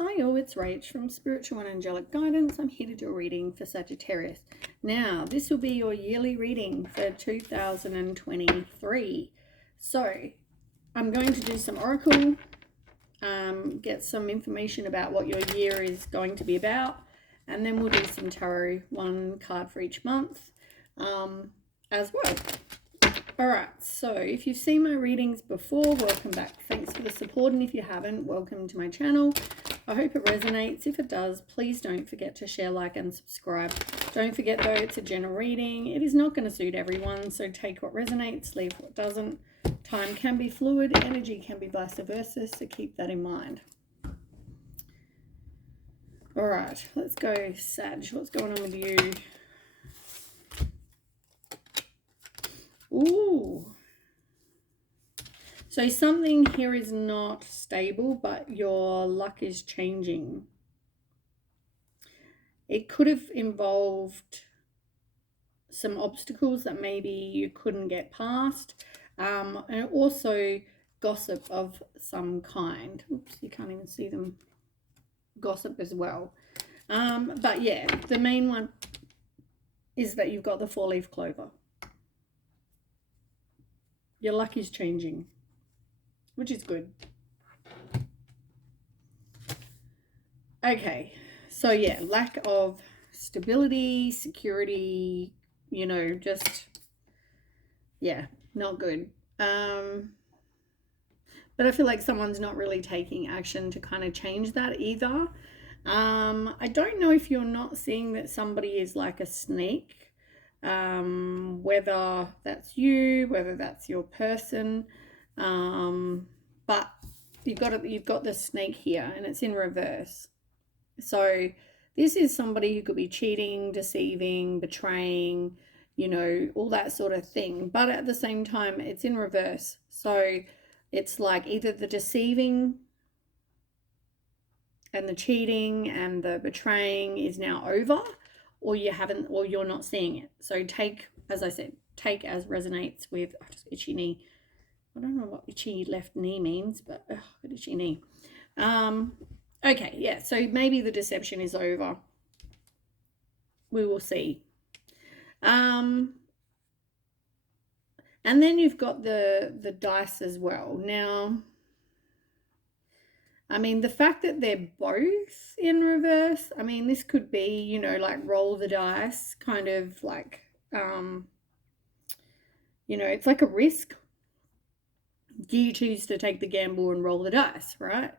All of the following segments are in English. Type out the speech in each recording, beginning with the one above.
Hi all, it's Rach from Spiritual and Angelic Guidance. I'm here to do a reading for Sagittarius. Now, this will be your yearly reading for 2023. So, I'm going to do some oracle, get some information about what your year is going to be about, and then we'll do some tarot, one card for each month as well. Alright, so if you've seen my readings before, welcome back. Thanks for the support, and if you haven't, welcome to my channel. I hope it resonates. If it does, please don't forget to share, like, and subscribe. Don't forget though, it's a general reading. It is not going to suit everyone, so take what resonates, leave what doesn't. Time can be fluid, energy can be vice versa, so keep that in mind. Alright, let's go Sag. What's going on with you? Ooh. So something here is not stable, but your luck is changing. It could have involved some obstacles that maybe you couldn't get past, and also gossip of some kind. Oops, you can't even see them. Gossip as well. But yeah, the main one is that you've got the 4-leaf clover. Your luck is changing, which is good. Okay, so yeah, lack of stability, security, you know, just, yeah, not good. But I feel like someone's not really taking action to kind of change that either. I don't know if you're not seeing that somebody is like a snake, whether that's you, whether that's your person, but you've got the snake here and it's in reverse. So this is somebody who could be cheating, deceiving, betraying, you know, all that sort of thing. But at the same time, it's in reverse. So it's like either the deceiving and the cheating and the betraying is now over, or you haven't, or you're not seeing it. So take, as I said, take as resonates with, oh, just itchy knee. I don't know what itchy left knee means, but itchy knee. Okay, yeah, so maybe the deception is over. We will see. And then you've got the dice as well. Now, I mean, the fact that they're both in reverse, I mean, this could be, you know, like roll the dice, kind of like, you know, it's like a risk. Do you choose to take the gamble and roll the dice, right?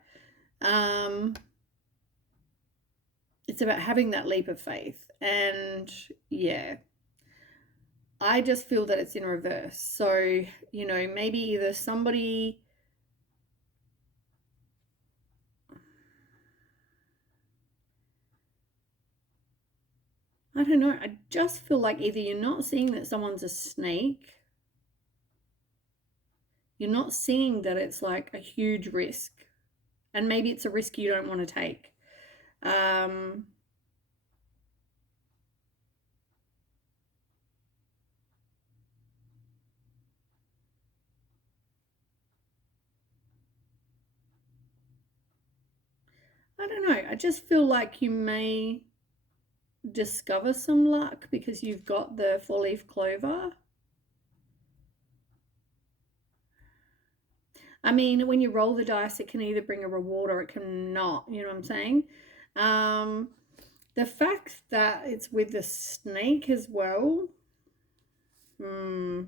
It's about having that leap of faith. And yeah, I just feel that it's in reverse. So, you know, maybe either somebody, I don't know, I just feel like either you're not seeing that someone's a snake, you're not seeing that it's like a huge risk, and maybe it's a risk you don't want to take. I don't know, I just feel like you may discover some luck because you've got the 4-leaf clover. I mean, when you roll the dice, it can either bring a reward or it can not, you know what I'm saying? The fact that it's with the snake as well, I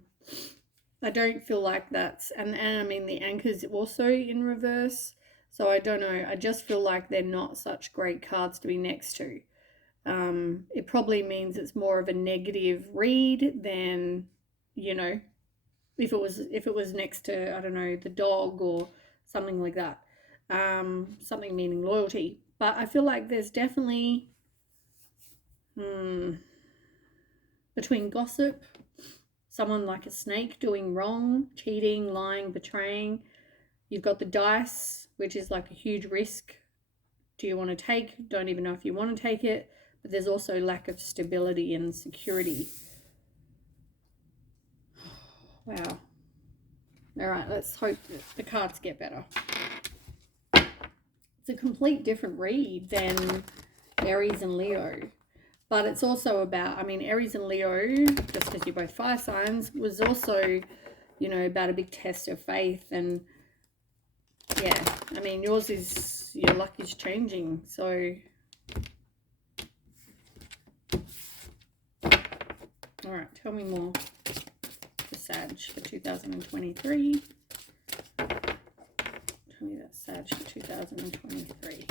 don't feel like that's, and I mean, the anchor's also in reverse, so I don't know. I just feel like they're not such great cards to be next to. It probably means it's more of a negative read than, you know, if it was next to, I don't know, the dog or something like that. Something meaning loyalty. But I feel like there's definitely between gossip, someone like a snake doing wrong, cheating, lying, betraying. You've got the dice, which is like a huge risk. Do you want to take? Don't even know if you want to take it. But there's also lack of stability and security. Wow. All right, let's hope that the cards get better. it's a complete different read than Aries and Leo. But it's also about, I mean, Aries and Leo, just because you're both fire signs, was also, you know, about a big test of faith. And yeah, I mean, yours is, your luck is changing. So, all right, tell me more for Sag for 2023. Tell me that Sag for 2023.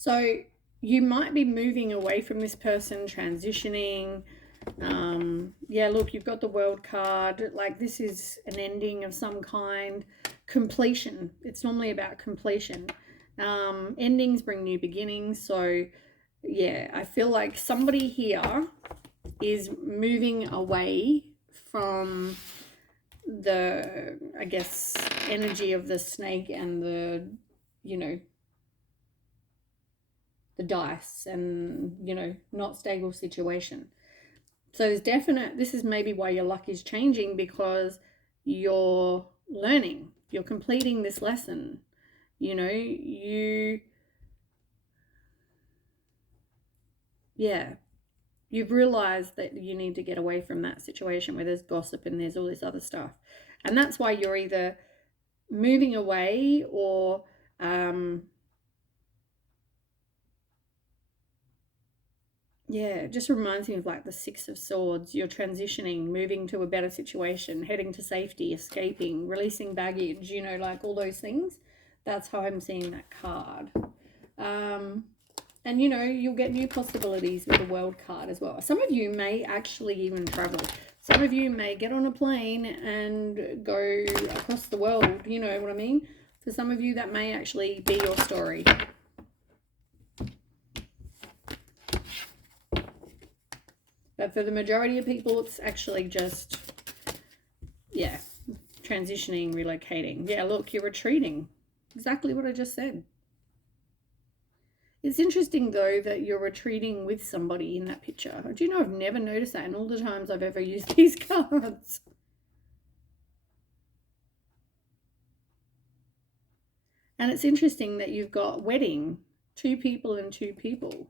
So you might be moving away from this person, transitioning. Yeah, look, you've got the World card. Like, this is an ending of some kind. Completion. It's normally about completion. Endings bring new beginnings. So yeah, I feel like somebody here is moving away from the, I guess, energy of the snake and the, you know, the dice and, you know, not stable situation. So there's definite, this is maybe why your luck is changing, because you're learning, you're completing this lesson. You know, you've realized that you need to get away from that situation where there's gossip and there's all this other stuff. And that's why you're either moving away or, yeah, it just reminds me of like the Six of Swords. You're transitioning, moving to a better situation, heading to safety, escaping, releasing baggage, you know, like all those things. That's how I'm seeing that card. And, you know, you'll get new possibilities with the World card as well. Some of you may actually even travel. Some of you may get on a plane and go across the world, you know what I mean? For some of you, that may actually be your story. But for the majority of people, it's actually just, yeah, transitioning, relocating. Yeah, look, you're retreating. Exactly what I just said. It's interesting, though, that you're retreating with somebody in that picture. Do you know, I've never noticed that in all the times I've ever used these cards. And it's interesting that you've got wedding, 2 people and 2 people.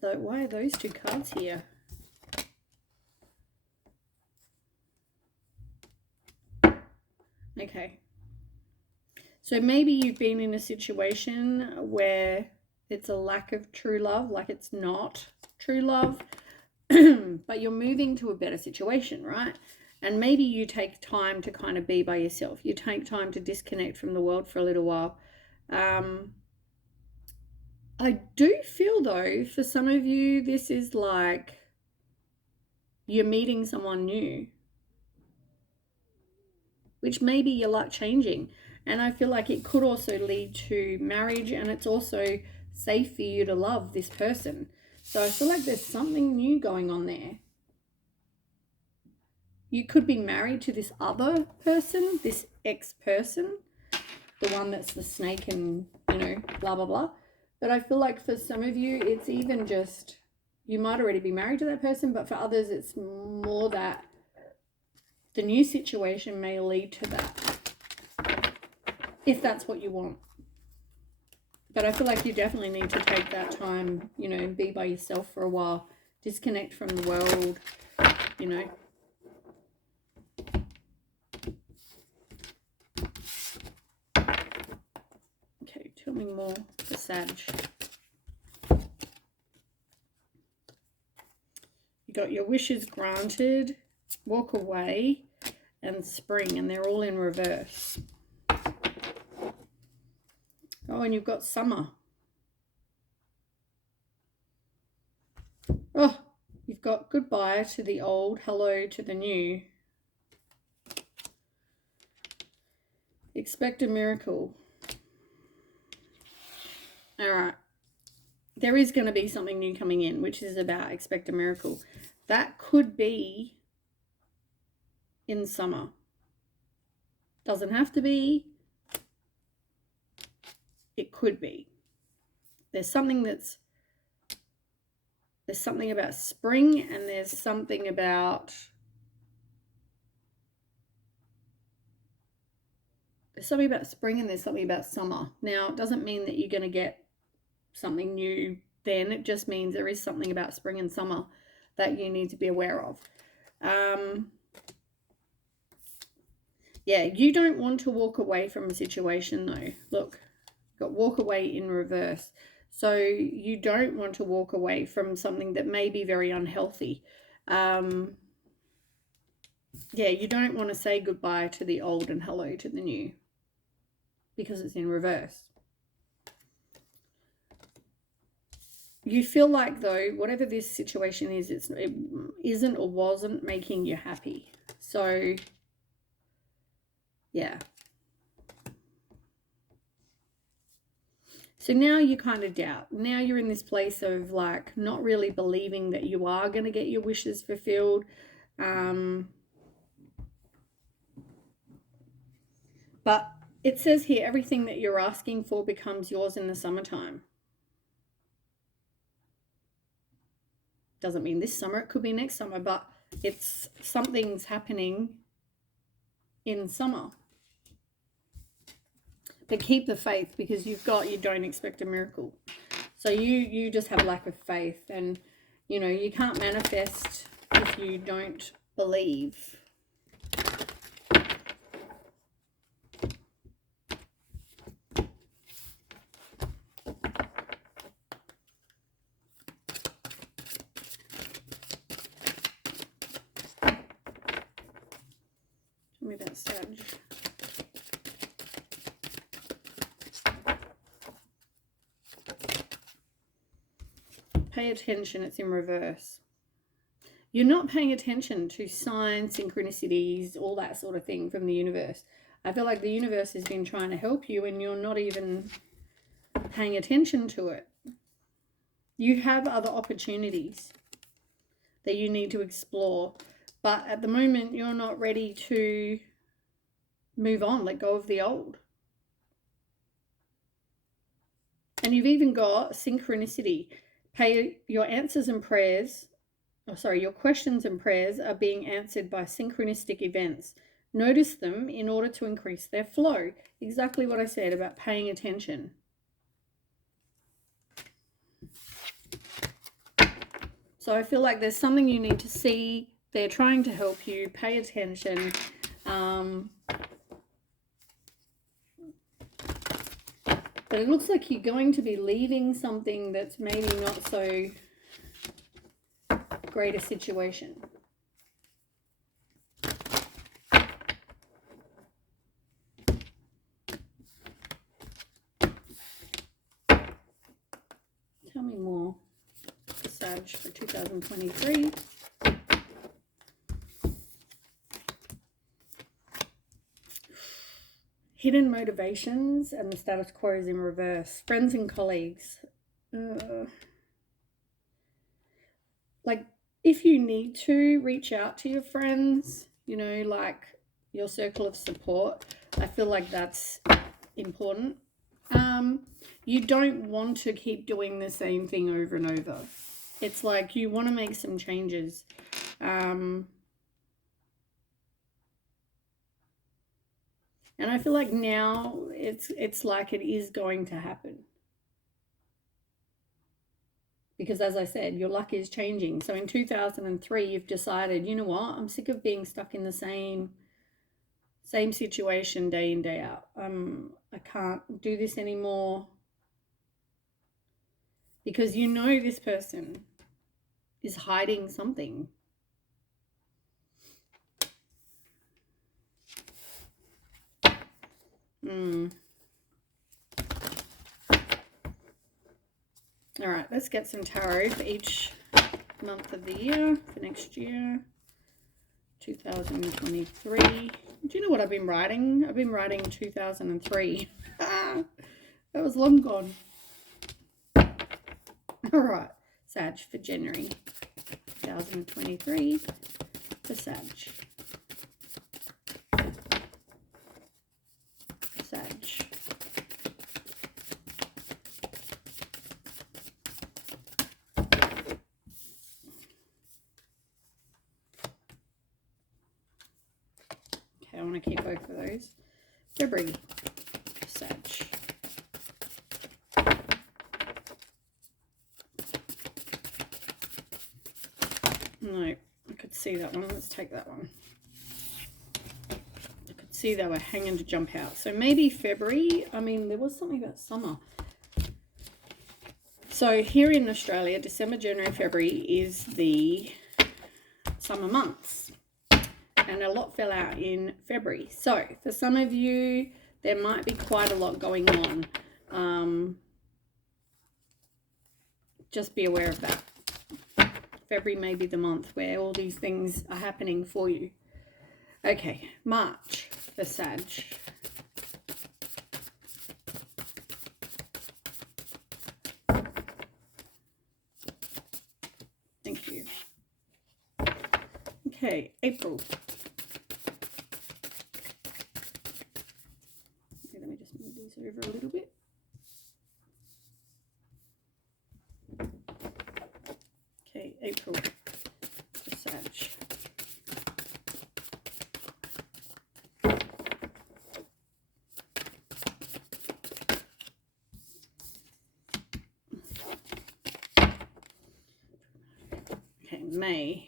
Why are those 2 cards here? Okay. So maybe you've been in a situation where it's a lack of true love, like it's not true love, but you're moving to a better situation, right? And maybe you take time to kind of be by yourself. You take time to disconnect from the world for a little while. I do feel, though, for some of you, this is like you're meeting someone new, which may be your luck changing. And I feel like it could also lead to marriage, and it's also safe for you to love this person. So I feel like there's something new going on there. You could be married to this other person, this ex-person, the one that's the snake and, you know, blah, blah, blah. But I feel like for some of you, it's even just, you might already be married to that person, but for others, it's more that the new situation may lead to that, if that's what you want. But I feel like you definitely need to take that time, you know, and be by yourself for a while, disconnect from the world, you know. Okay, tell me more for Sag. You got your wishes granted, walk away, and spring, and they're all in reverse. Oh, and you've got summer. Oh, you've got goodbye to the old, hello to the new. Expect a miracle. All right. There is going to be something new coming in, which is about expect a miracle. That could be in summer. Doesn't have to be. It could be. There's something about spring, and there's something about spring, and there's something about summer. Now, it doesn't mean that you're going to get something new then. It just means there is something about spring and summer that you need to be aware of. Yeah, you don't want to walk away from a situation though. Look, got walk away in reverse. So you don't want to walk away from something that may be very unhealthy. Yeah, you don't want to say goodbye to the old and hello to the new, because it's in reverse. You feel like, though, whatever this situation is, it isn't or wasn't making you happy. So, yeah. So now you kind of doubt. Now you're in this place of like not really believing that you are going to get your wishes fulfilled. But it says here, everything that you're asking for becomes yours in the summertime. Doesn't mean this summer, it could be next summer, but it's something's happening in summer. But keep the faith, because you don't expect a miracle. So you just have lack of faith, and you know, you can't manifest if you don't believe. Tell me about Sag. Pay attention, it's in reverse. You're not paying attention to signs, synchronicities, all that sort of thing from the universe. I feel like the universe has been trying to help you and you're not even paying attention to it. You have other opportunities that you need to explore, but at the moment you're not ready to move on, let go of the old. And you've even got synchronicity. Your answers and prayers, your questions and prayers are being answered by synchronistic events. Notice them in order to increase their flow. Exactly what I said about paying attention. So I feel like there's something you need to see. They're trying to help you. Pay attention. But it looks like you're going to be leaving something that's maybe not so great a situation. Tell me more, Sag, for 2023. Hidden motivations, and the status quo is in reverse. Friends and colleagues. Like, if you need to, reach out to your friends, you know, like your circle of support. I feel like that's important. You don't want to keep doing the same thing over and over. It's like you want to make some changes. And I feel like now it's like it is going to happen. Because as I said, your luck is changing. So in 2003, you've decided, you know what, I'm sick of being stuck in the same situation day in, day out. I can't do this anymore. Because you know this person is hiding something. All right, let's get some tarot for each month of the year for next year, 2023. Do you know what I've been writing? I've been writing 2003. That was long gone. All right, Sag for January 2023 for Sag. want to keep both of those. February, Sag. No, I could see that one. Let's take that one. I could see they were hanging to jump out. So maybe February. I mean, there was something about summer. So here in Australia, December, January, February is the summer months. And a lot fell out in February. So for some of you, there might be quite a lot going on. Just be aware of that. February may be the month where all these things are happening for you. Okay, March for Sag. Thank you. Okay, April. Okay, let me just move these over a little bit. Okay, April for Sag. Okay, May.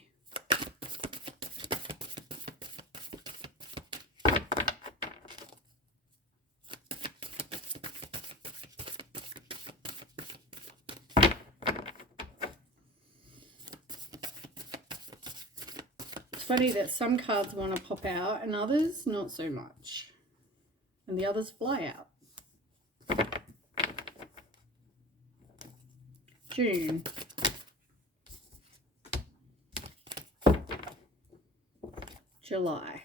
Funny that some cards want to pop out and others not so much, and the others fly out. June. July.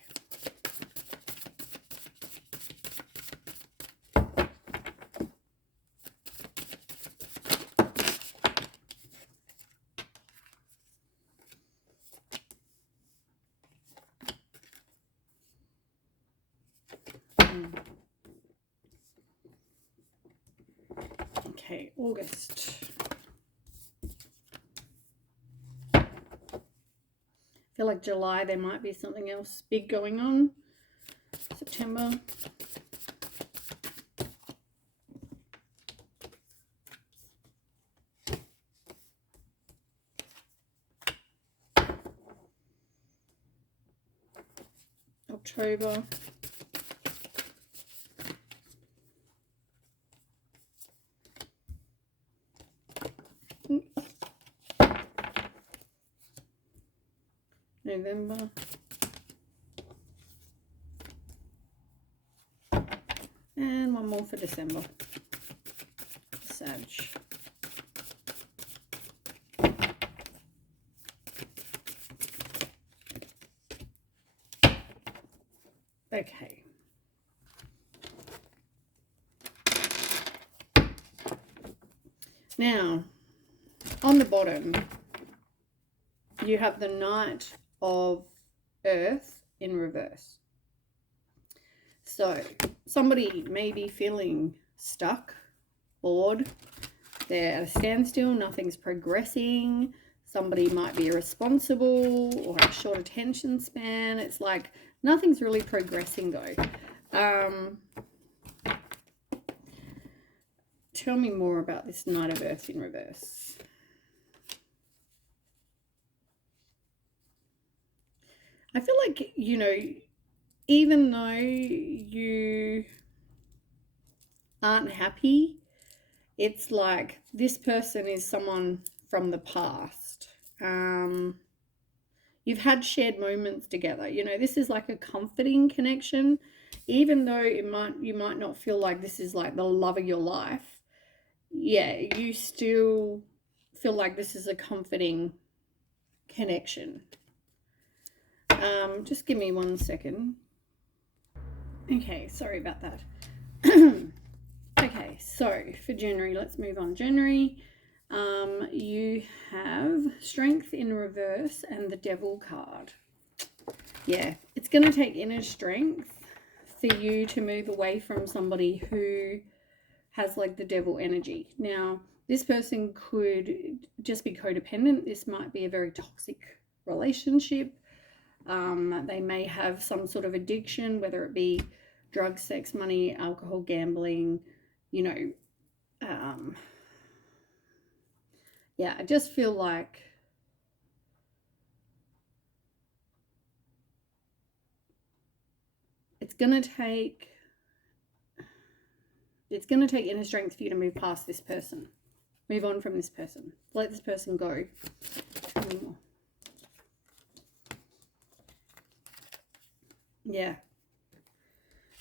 Okay, August. I feel like July there might be something else big going on. September. October. November. And one more for December. Sag. Okay. Now, on the bottom, you have the Knight of Earth in reverse. So somebody may be feeling stuck, bored, they're at a standstill, nothing's progressing. Somebody might be irresponsible or have short attention span. It's like nothing's really progressing though. Tell me more about this Knight of Earth in reverse. I feel like, you know, even though you aren't happy, it's like this person is someone from the past. You've had shared moments together. You know, this is like a comforting connection, even though you might not feel like this is like the love of your life. Yeah, you still feel like this is a comforting connection. Just give me 1 second. Okay, sorry about that. Okay, so for January, let's move on. January, you have Strength in reverse and the Devil card. Yeah, it's going to take inner strength for you to move away from somebody who has like the devil energy. Now, this person could just be codependent. This might be a very toxic relationship. They may have some sort of addiction, whether it be drugs, sex, money, alcohol, gambling, you know. Yeah, I just feel like it's going to take inner strength for you to move past this person. Move on from this person. Let this person go. Yeah.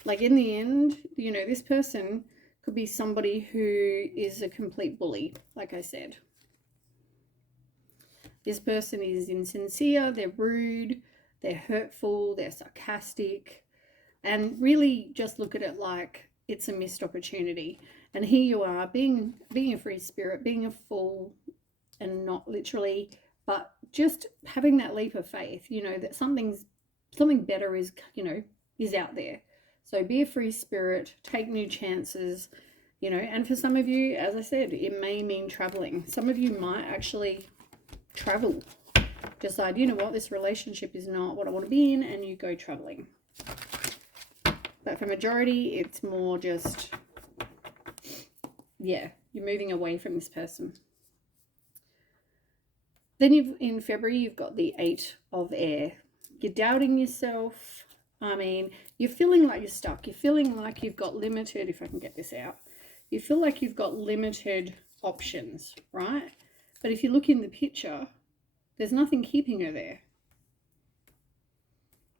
Like in the end, you know, this person could be somebody who is a complete bully, like I said. This person is insincere, they're rude, they're hurtful, they're sarcastic, and really just look at it like it's a missed opportunity. And here you are, being a free spirit, being a fool, and not literally, but just having that leap of faith, you know, that something better is, you know, is out there. So be a free spirit, take new chances, you know. And for some of you, as I said, it may mean traveling. Some of you might actually travel, decide, you know what, this relationship is not what I want to be in, and you go traveling. But for majority, it's more just, yeah, you're moving away from this person. Then in February, you've got the 8 of Air. You're doubting yourself. I mean, you're feeling like you're stuck. You're feeling like you've got limited, if I can get this out, you feel like you've got limited options, right? But if you look in the picture, there's nothing keeping her there.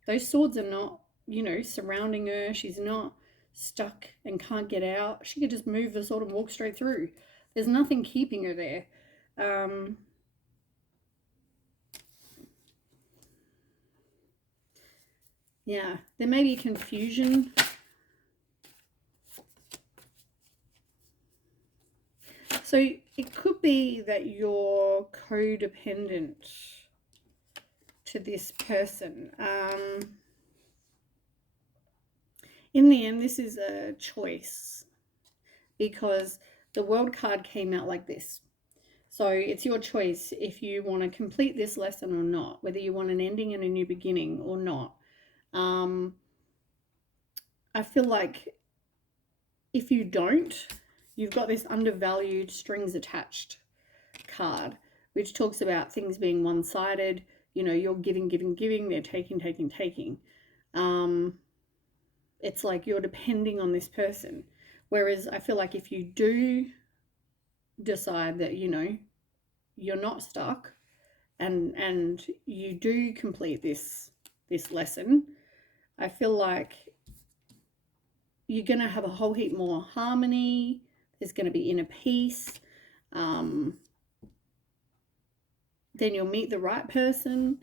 Those swords are not, you know, surrounding her. She's not stuck and can't get out. She could just move the sword and walk straight through. There's nothing keeping her there. Yeah, there may be confusion. So it could be that you're codependent to this person. In the end, this is a choice because the World card came out like this. So it's your choice if you want to complete this lesson or not, whether you want an ending and a new beginning or not. I feel like if you don't, you've got this undervalued strings attached card, which talks about things being one-sided. You know, you're giving, they're taking. It's like you're depending on this person. Whereas I feel like if you do decide that, you know, you're not stuck and you do complete this lesson, I feel like you're going to have a whole heap more harmony. There's going to be inner peace. Then you'll meet the right person.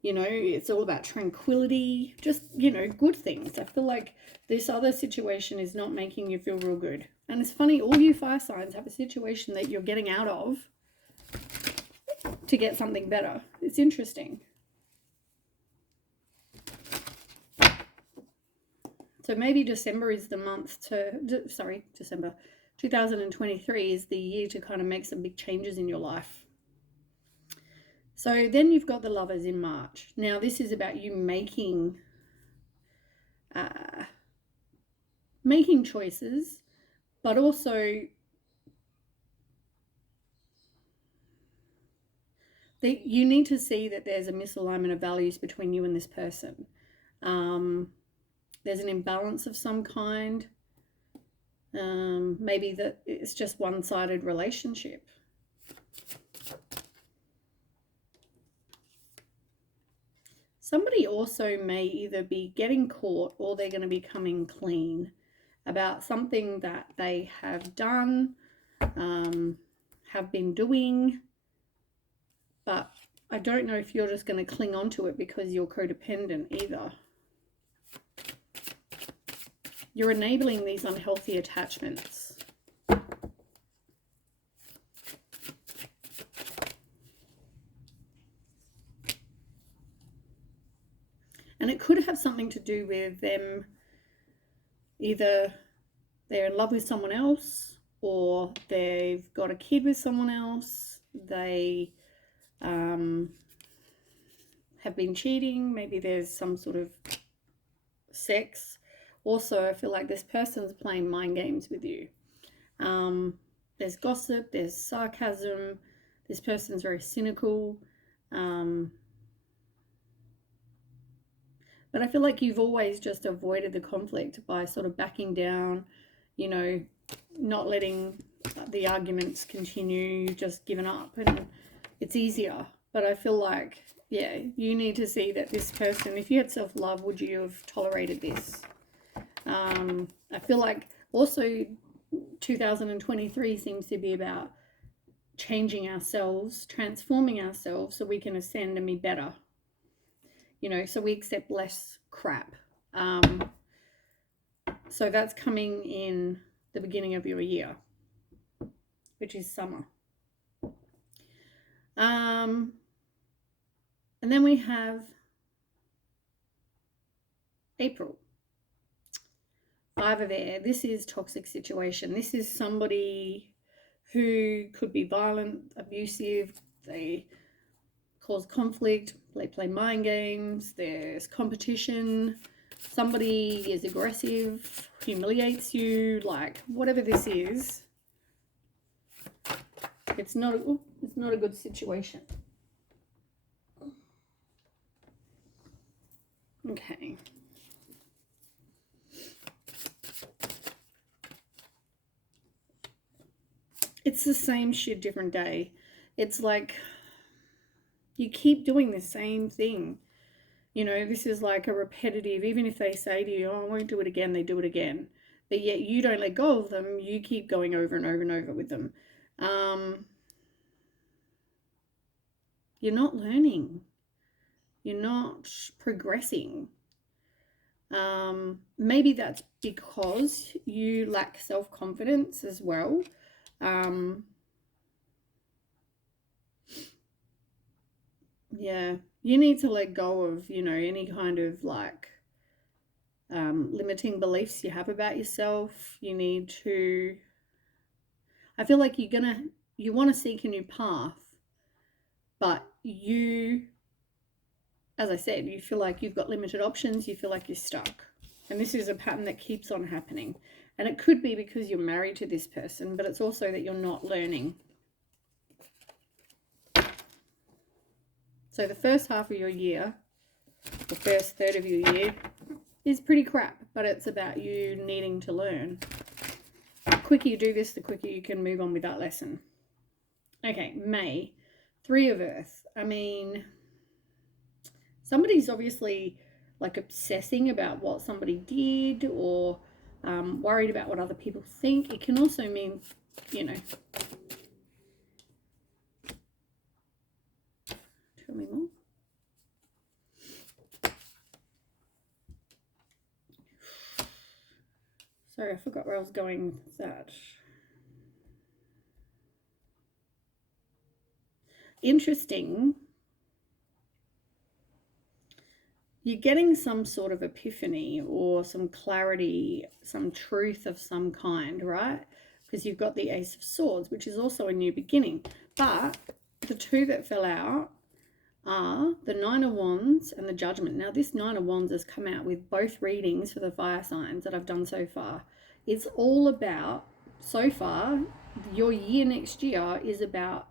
You know, it's all about tranquility, just, you know, good things. I feel like this other situation is not making you feel real good. And it's funny, all you fire signs have a situation that you're getting out of to get something better. It's interesting. So maybe December is the month to, sorry, December 2023 is the year to kind of make some big changes in your life. So then you've got the Lovers in March. Now this is about you making choices, but also you need to see that there's a misalignment of values between you and this person. There's an imbalance of some kind. Maybe that it's just one-sided relationship. Somebody also may either be getting caught or they're going to be coming clean about something that they have done, have been doing, but I don't know if you're just going to cling on to it because you're codependent either. You're enabling these unhealthy attachments. And it could have something to do with them, either they're in love with someone else or they've got a kid with someone else. They have have been cheating. Maybe there's some sort of sex. Also, I feel like this person's playing mind games with you. There's gossip, there's sarcasm. This person's very cynical. But I feel like you've always just avoided the conflict by sort of backing down, you know, not letting the arguments continue. You've just given up, and it's easier. But I feel like, yeah, you need to see that this person, if you had self-love, would you have tolerated this? I feel like also 2023 seems to be about changing ourselves, transforming ourselves so we can ascend and be better. You know, so we accept less crap. So that's coming in the beginning of your year, which is summer. And then we have April. 5 of air. This is toxic situation. This is somebody who could be violent, abusive. They cause conflict. They play mind games. There's competition. Somebody is aggressive, humiliates you, like whatever this is. It's not a good situation. Okay. It's the same shit, different day. It's like you keep doing the same thing. You know, this is like a repetitive, even if they say to you, oh, I won't do it again, they do it again. But yet you don't let go of them. You keep going over and over and over with them. You're not learning. You're not progressing. Maybe that's because you lack self-confidence as well. Yeah, you need to let go of, you know, any kind of like limiting beliefs you have about yourself. You need to, I feel like you want to seek a new path, but you, as I said, you feel like you've got limited options. You feel like you're stuck. And this is a pattern that keeps on happening. And it could be because you're married to this person, but it's also that you're not learning. So the first half of your year, the first third of your year, is pretty crap, but it's about you needing to learn. The quicker you do this, the quicker you can move on with that lesson. Okay, May, 3 of Earth. I mean, somebody's obviously like obsessing about what somebody did, or worried about what other people think. It can also mean, you know, tell me more. Sorry, I forgot where I was going with that. Interesting. You're getting some sort of epiphany or some clarity, some truth of some kind, right? Because you've got the Ace of Swords, which is also a new beginning. But the two that fell out are the Nine of Wands and the Judgment. Now, this Nine of Wands has come out with both readings for the fire signs that I've done so far. It's all about, so far, your year next year is about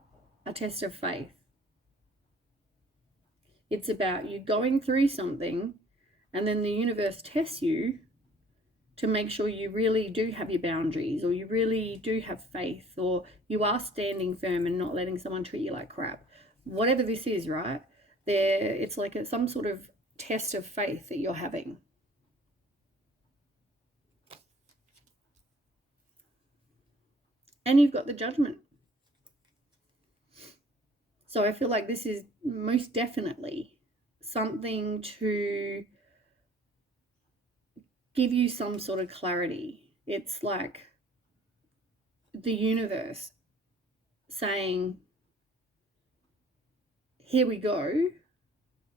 a test of faith. It's about you going through something, and then the universe tests you to make sure you really do have your boundaries, or you really do have faith, or you are standing firm and not letting someone treat you like crap. Whatever this is, right? It's like some sort of test of faith that you're having. And you've got the Judgment. So I feel like this is most definitely something to give you some sort of clarity. It's like the universe saying, here we go.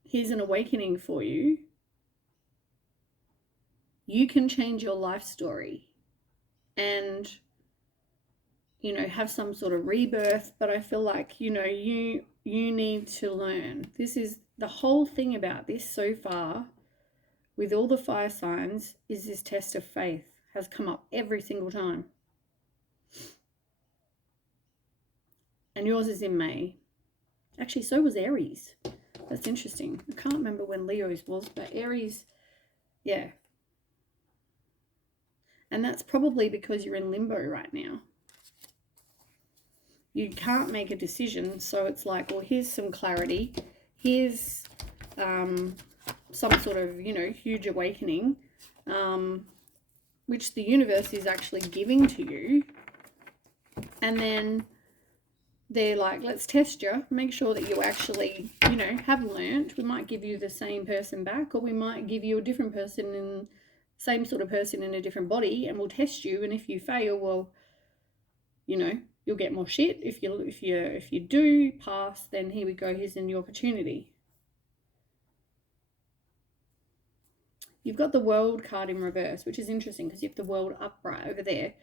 Here's an awakening for you. You can change your life story and, you know, have some sort of rebirth. But I feel like, you know, you need to learn. This is the whole thing about this so far with all the fire signs is this test of faith has come up every single time. And yours is in May. Actually, so was Aries. That's interesting. I can't remember when Leo's was, but Aries, yeah. And that's probably because you're in limbo right now. You can't make a decision, so it's like, well, here's some clarity. Here's some sort of, you know, huge awakening, which the universe is actually giving to you. And then they're like, let's test you, make sure that you actually, you know, have learnt. We might give you the same person back, or we might give you a different person in same sort of person in a different body, and we'll test you. And if you fail, well, you know, you'll get more shit. If you do pass, then here we go, here's a new opportunity. You've got the World card in reverse, which is interesting because you have the World upright over there.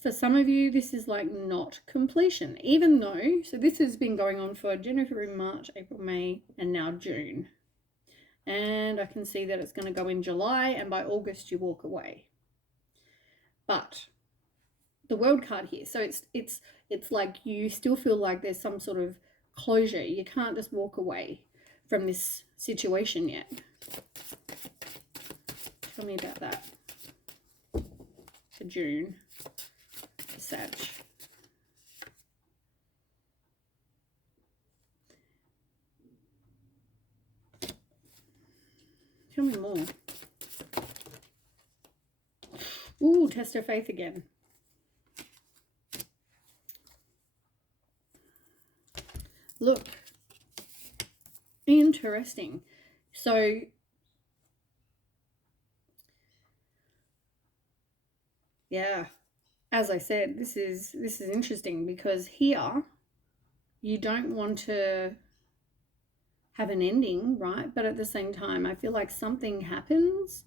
For some of you, this is like not completion, even though, so this has been going on for January, March, April, May, and now June. And I can see that it's going to go in July, and by August you walk away. But the World card here, so it's like you still feel like there's some sort of closure. You can't just walk away from this situation yet. Tell me about that for June. Sag. Tell me more. Ooh, test of faith again. Look. Interesting. So yeah, as I said, this is interesting because here you don't want to have an ending, right? But at the same time, I feel like something happens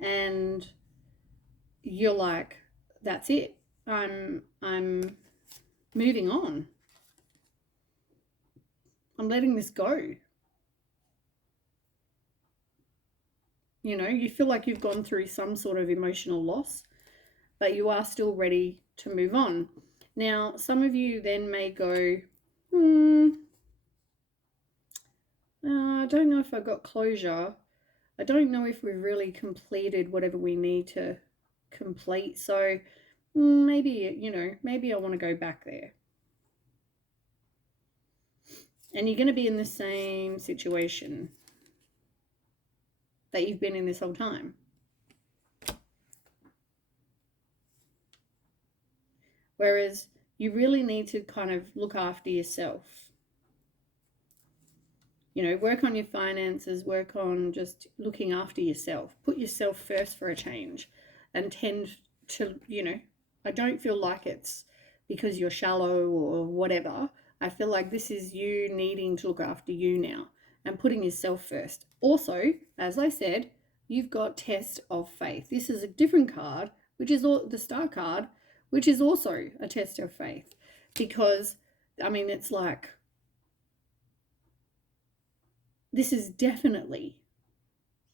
and you're like, that's it. I'm moving on. I'm letting this go. You know, you feel like you've gone through some sort of emotional loss, but you are still ready to move on. Now, some of you then may go, I don't know if I got closure. I don't know if we've really completed whatever we need to complete. So maybe, you know, maybe I want to go back there. And you're going to be in the same situation that you've been in this whole time. Whereas you really need to kind of look after yourself. You know, work on your finances, work on just looking after yourself. Put yourself first for a change and tend to, you know, I don't feel like it's because you're shallow or whatever. I feel like this is you needing to look after you now and putting yourself first. Also, as I said, you've got test of faith. This is a different card, which is the Star card, which is also a test of faith. Because, I mean, it's like, this is definitely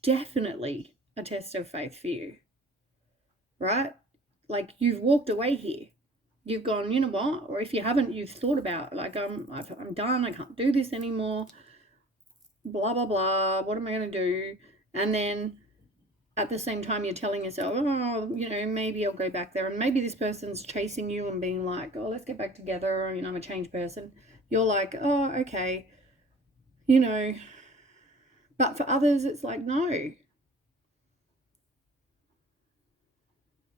a test of faith for you, right? Like, you've walked away here. You've gone, you know what? Or if you haven't, you've thought about, like, I'm done. I can't do this anymore. Blah, blah, blah. What am I going to do? And then at the same time, you're telling yourself, oh, you know, maybe I'll go back there. And maybe this person's chasing you and being like, oh, let's get back together. Or, you know, I'm a changed person. You're like, oh, okay. You know, but for others, it's like, no.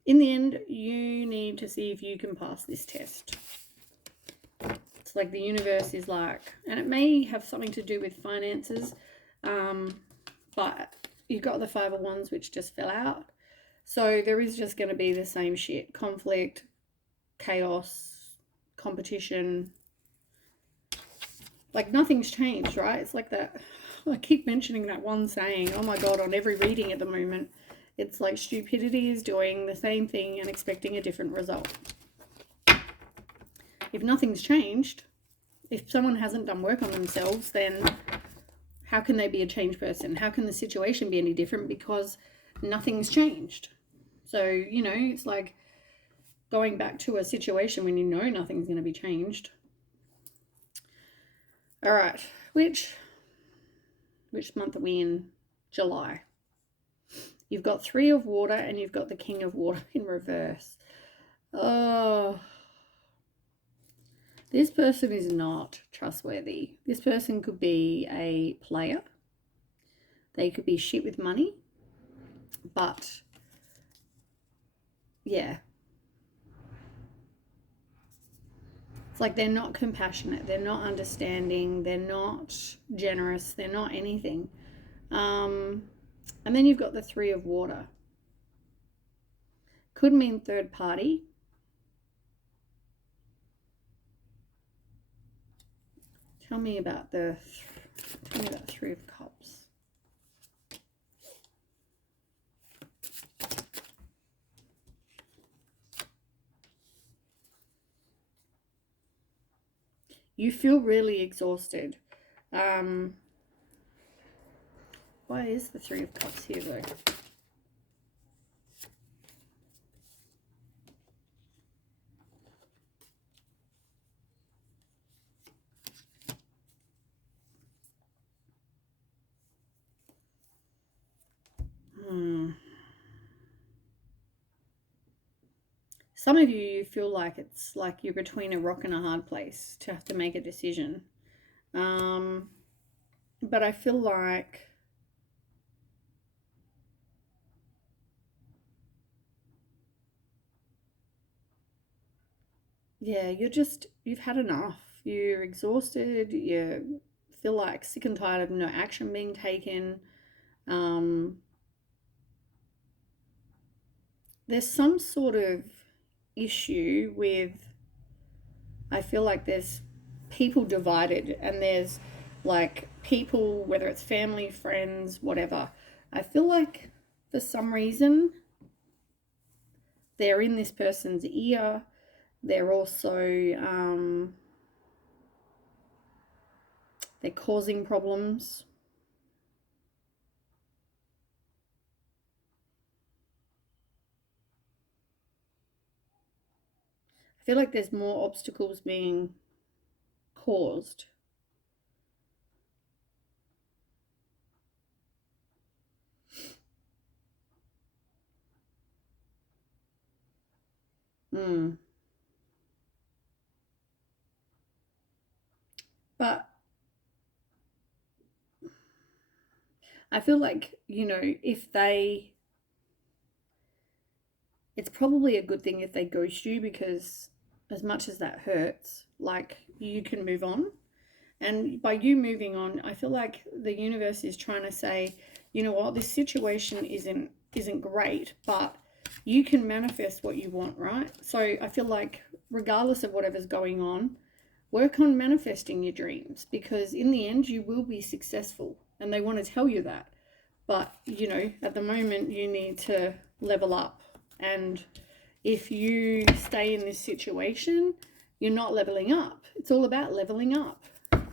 In the end, you need to see if you can pass this test. It's like the universe is like, and it may have something to do with finances, but you've got the Five of Wands, which just fell out. So there is just going to be the same shit. Conflict, chaos, competition. Like nothing's changed, right? It's like that. I keep mentioning that one saying, oh my God, on every reading at the moment. It's like stupidity is doing the same thing and expecting a different result. If nothing's changed, if someone hasn't done work on themselves, then how can they be a changed person? How can the situation be any different? Because nothing's changed. So, you know, it's like going back to a situation when you know nothing's going to be changed. All right, which month are we in? July. You've got 3 of water and you've got the King of Water in reverse. Oh, this person is not trustworthy. This person could be a player. They could be shit with money. But, yeah. It's like they're not compassionate. They're not understanding. They're not generous. They're not anything. And then you've got the 3 of water. Could mean third party. Tell me about 3 of cups. You feel really exhausted. Why is the 3 of cups here though? Some of you feel like it's like you're between a rock and a hard place to have to make a decision. But I feel like yeah, you've had enough. You're exhausted. You feel like sick and tired of no action being taken. There's some sort of issue with, I feel like there's people divided and there's like people, whether it's family, friends, whatever. I feel like for some reason they're in this person's ear. They're also they're causing problems. I feel like there's more obstacles being caused. But I feel like, you know, it's probably a good thing if they ghost you, because as much as that hurts, like you can move on. And by you moving on, I feel like the universe is trying to say, you know what, this situation isn't great, but you can manifest what you want, right? So I feel like regardless of whatever's going on, work on manifesting your dreams, because in the end you will be successful, and they want to tell you that. But, you know, at the moment you need to level up. And if you stay in this situation, you're not leveling up. It's all about leveling up.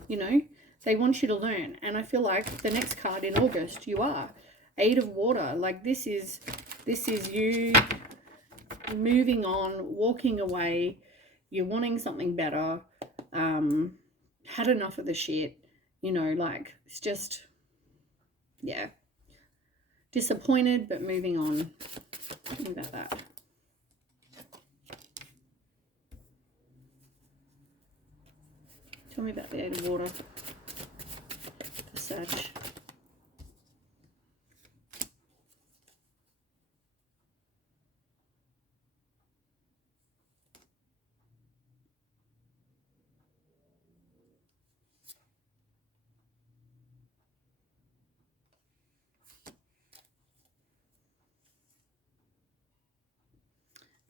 You know, they want you to learn. And I feel like the next card in August, you are 8 of water. Like this is you moving on, walking away. You're wanting something better. Had enough of the shit. You know, like it's just, yeah, disappointed, but moving on. Think about that. Tell me about the 8 of water. The Sag.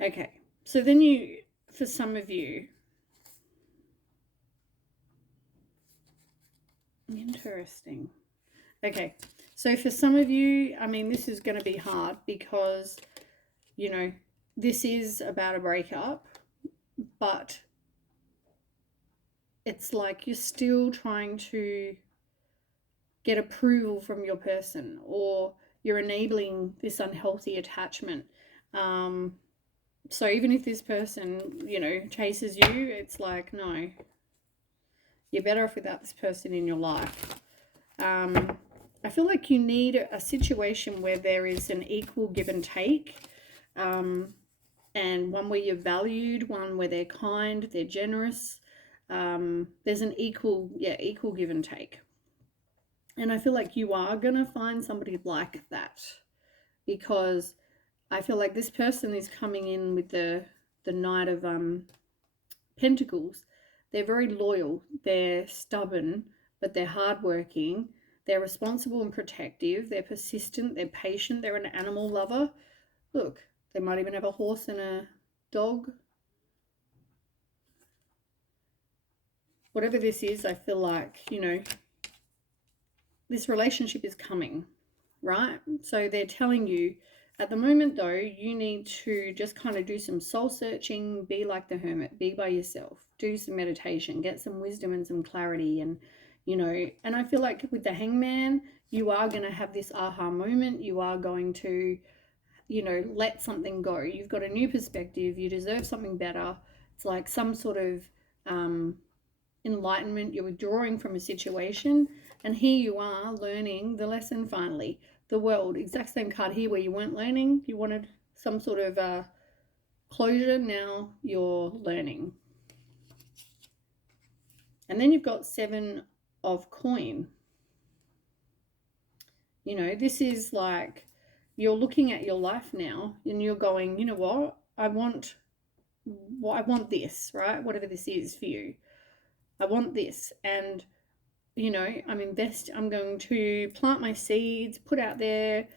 Okay, so then for some of you, interesting. Okay, so for some of you, I mean, this is going to be hard because, you know, this is about a breakup, but it's like you're still trying to get approval from your person, or you're enabling this unhealthy attachment. So even if this person, chases you, it's like, no, you're better off without this person in your life. I feel like you need a situation where there is an equal give and take, and one where you're valued, one where they're kind, they're generous. There's an equal give and take. And I feel like you are going to find somebody like that, because I feel like this person is coming in with the Knight of Pentacles. They're very loyal, they're stubborn, but they're hardworking, they're responsible and protective, they're persistent, they're patient, they're an animal lover. Look, they might even have a horse and a dog. Whatever this is, I feel like, this relationship is coming, right? So they're telling you, at the moment though, you need to just kind of do some soul searching, be like the hermit, be by yourself, do some meditation, get some wisdom and some clarity. And, and I feel like with the Hangman, you are going to have this aha moment. You are going to, let something go. You've got a new perspective. You deserve something better. It's like some sort of enlightenment. You're withdrawing from a situation, and here you are learning the lesson finally. The World, exact same card here, where you weren't learning, you wanted some sort of closure. Now you're learning. And then you've got 7 of Coin. This is like, you're looking at your life now and you're going, you know what, I want this, right? Whatever this is for you, I want this. And I'm going to plant my seeds, put out there,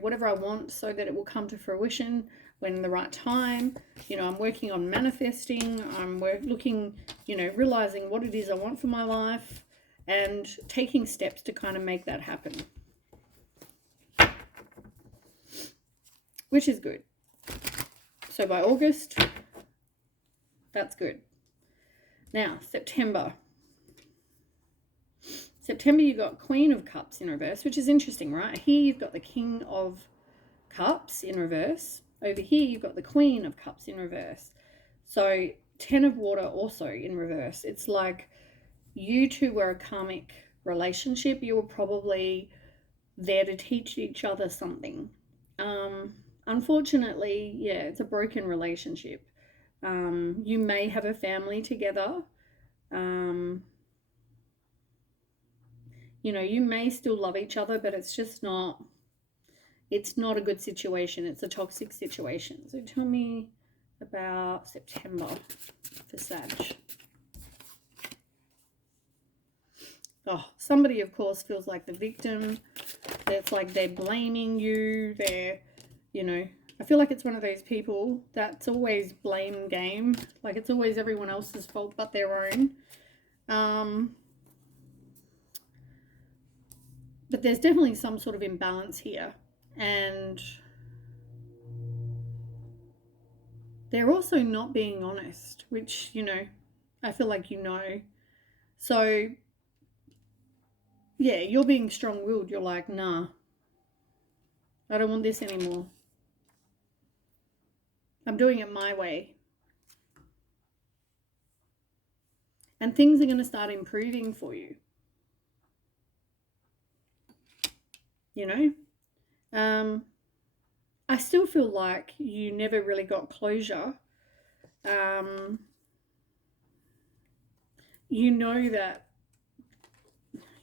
whatever I want, so that it will come to fruition when the right time. I'm working on manifesting. I'm looking, realizing what it is I want for my life and taking steps to kind of make that happen, which is good. So by August, that's good. Now, September, you got Queen of Cups in reverse, which is interesting, right? Here you've got the King of Cups in reverse. Over here you've got the Queen of Cups in reverse. So 10 of Water also in reverse. It's like you two were a karmic relationship. You were probably there to teach each other something. Unfortunately, it's a broken relationship. You may have a family together. You may still love each other, but it's just not a good situation. It's a toxic situation. So tell me about September for Sag. Oh, somebody, of course, feels like the victim. It's like they're blaming you. I feel like it's one of those people that's always blame game. Like it's always everyone else's fault but their own. But there's definitely some sort of imbalance here. And they're also not being honest, which, I feel like So, yeah, you're being strong-willed. You're like, nah, I don't want this anymore. I'm doing it my way. And things are going to start improving for you. I still feel like you never really got closure. That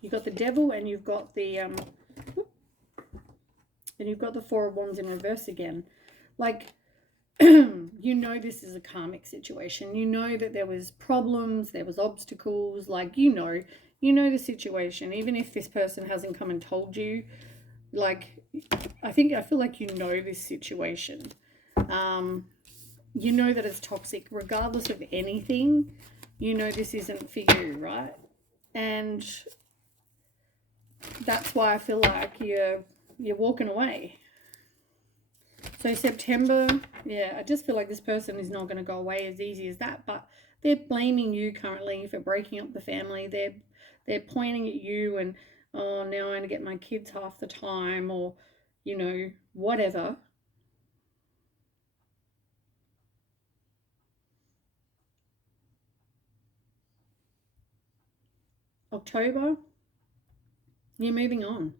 you've got the Devil and you've got the Four of Wands in reverse again. Like, this is a karmic situation. That there was problems, there was obstacles. Like, the situation. Even if this person hasn't come and told you, like, I feel like this situation. That it's toxic, regardless of anything. This isn't for you, right? And that's why I feel like you're walking away. So September, I just feel like this person is not going to go away as easy as that. But they're blaming you currently for breaking up the family. They're pointing at you and oh, now I only get my kids half the time, or, you know, whatever. October, you're moving on.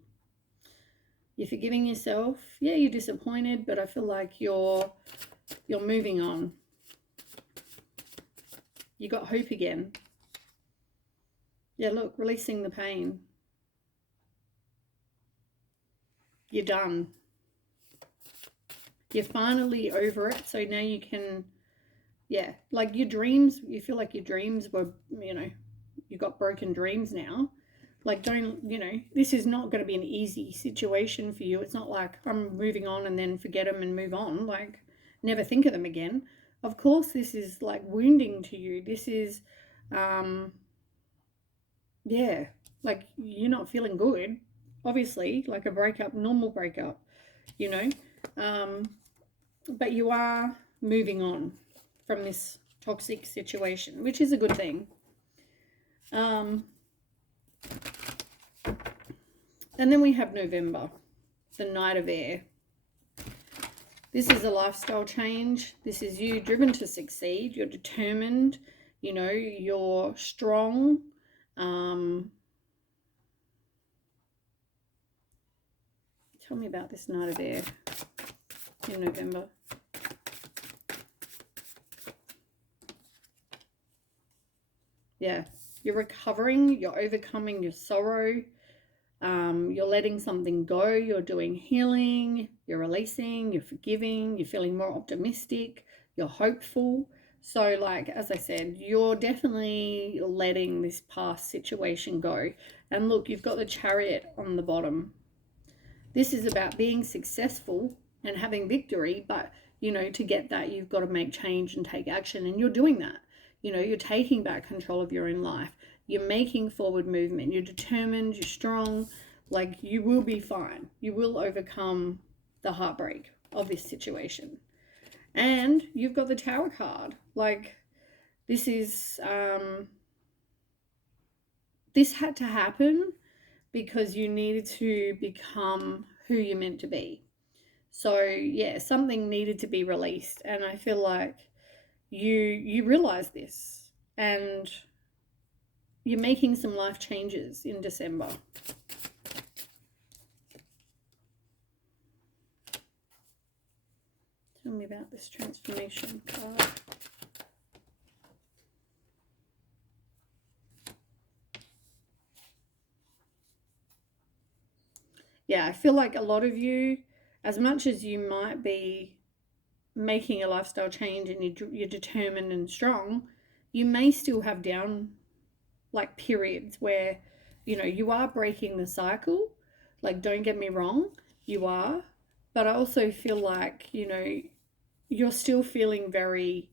You're forgiving yourself. Yeah, you're disappointed, but I feel like you're moving on. You got hope again. Yeah, look, releasing the pain. You're done. You're finally over it, so now you can, yeah, like your dreams, you feel like your dreams were, you know, you got broken dreams now. Like, don't, you know, this is not going to be an easy situation for you. It's not like I'm moving on and then forget them and move on. Like, never think of them again. Of course, this is like wounding to you. This is, yeah, like you're not feeling good. Obviously, like a breakup, normal breakup, you know. But you are moving on from this toxic situation, which is a good thing. And then we have November, the Knight of Air. This is a lifestyle change. This is you driven to succeed. You're determined. You know, you're strong. Tell me about this Knight of Air in November. Yeah, you're recovering. You're overcoming your sorrow. You're letting something go. You're doing healing. You're releasing. You're forgiving. You're feeling more optimistic. You're hopeful. So, like, as I said, you're definitely letting this past situation go. And look, you've got the Chariot on the bottom. This is about being successful and having victory, but, you know, to get that, you've got to make change and take action. And you're doing that. You know, you're taking back control of your own life. You're making forward movement. You're determined. You're strong. Like, you will be fine. You will overcome the heartbreak of this situation. And you've got the Tower card. Like, this is, this had to happen because you needed to become who you're meant to be. So, yeah, something needed to be released. And I feel like you realize this. And you're making some life changes in December. Tell me about this transformation card. Yeah, I feel like a lot of you, as much as you might be making a lifestyle change and you're determined and strong, you may still have down like periods where, you know, you are breaking the cycle. Like, don't get me wrong, you are. But I also feel like, you know, you're still feeling very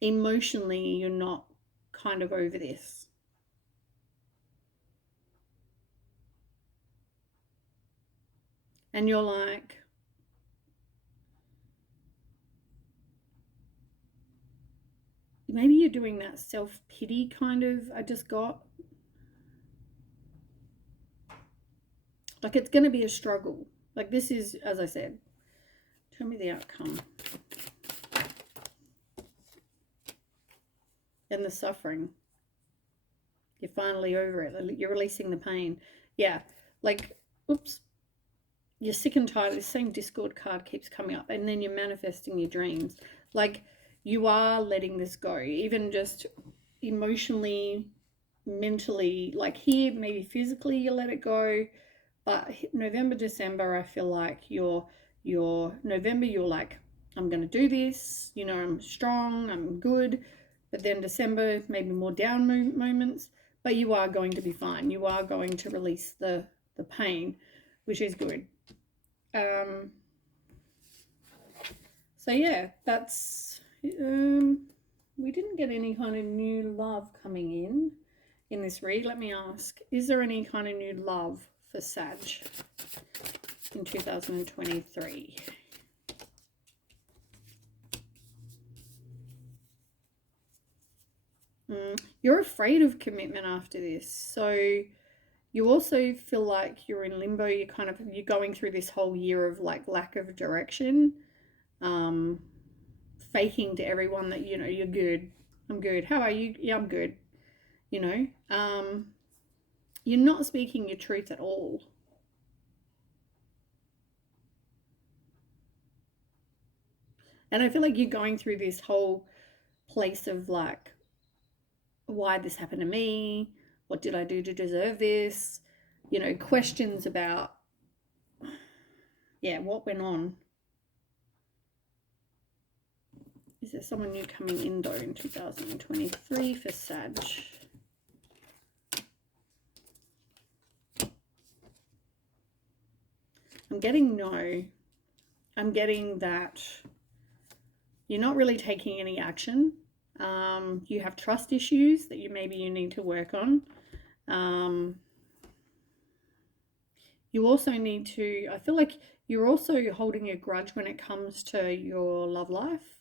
emotionally, you're not kind of over this. And you're like, maybe you're doing that self-pity kind of, I just got. Like, it's going to be a struggle. Like, this is, as I said, tell me the outcome. And the suffering. You're finally over it. You're releasing the pain. Yeah, like, oops. You're sick and tired. This same Discord card keeps coming up. And then you're manifesting your dreams. Like, you are letting this go. Even just emotionally, mentally. Like, here, maybe physically you let it go. But November, December, I feel like you're November, you're like, I'm going to do this. You know, I'm strong. I'm good. But then December, maybe more down moments. But you are going to be fine. You are going to release the pain, which is good. So yeah, that's, we didn't get any kind of new love coming in this read. Let me ask, is there any kind of new love for Sag in 2023? You're afraid of commitment after this. So you also feel like you're in limbo. You're going through this whole year of like lack of direction, faking to everyone that, you know, you're good. I'm good. How are you? Yeah, I'm good. You know, you're not speaking your truth at all. And I feel like you're going through this whole place of like, why this happened to me? What did I do to deserve this? You know, questions about, yeah, what went on. Is there someone new coming in though in 2023 for Sag? I'm getting no. I'm getting that you're not really taking any action. You have trust issues that maybe you need to work on. You also need to, I feel like you're also holding a grudge when it comes to your love life.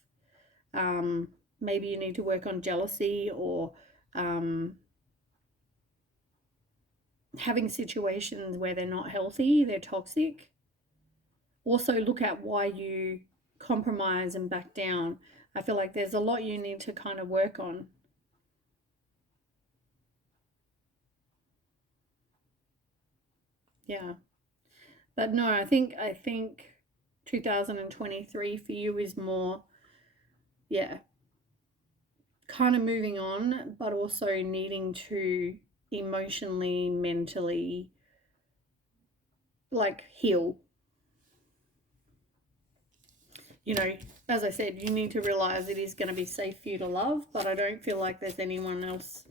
Maybe you need to work on jealousy or having situations where they're not healthy, they're toxic. Also, look at why you compromise and back down. I feel like there's a lot you need to kind of work on. Yeah. But no, I think 2023 for you is more, yeah, kind of moving on, but also needing to emotionally, mentally, like heal. You know, as I said, you need to realize it is going to be safe for you to love, but I don't feel like there's anyone else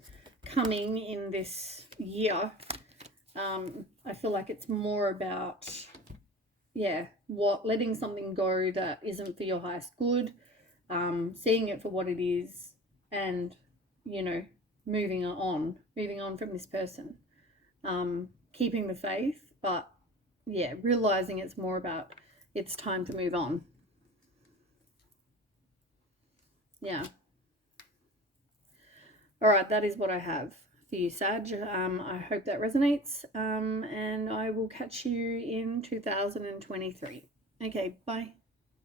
coming in this year. I feel like it's more about, yeah, letting something go that isn't for your highest good, seeing it for what it is, and, you know, moving on from this person, keeping the faith, but yeah, realizing it's more about it's time to move on. Yeah. All right, that is what I have for you, Sag. I hope that resonates, and I will catch you in 2023. Okay, bye.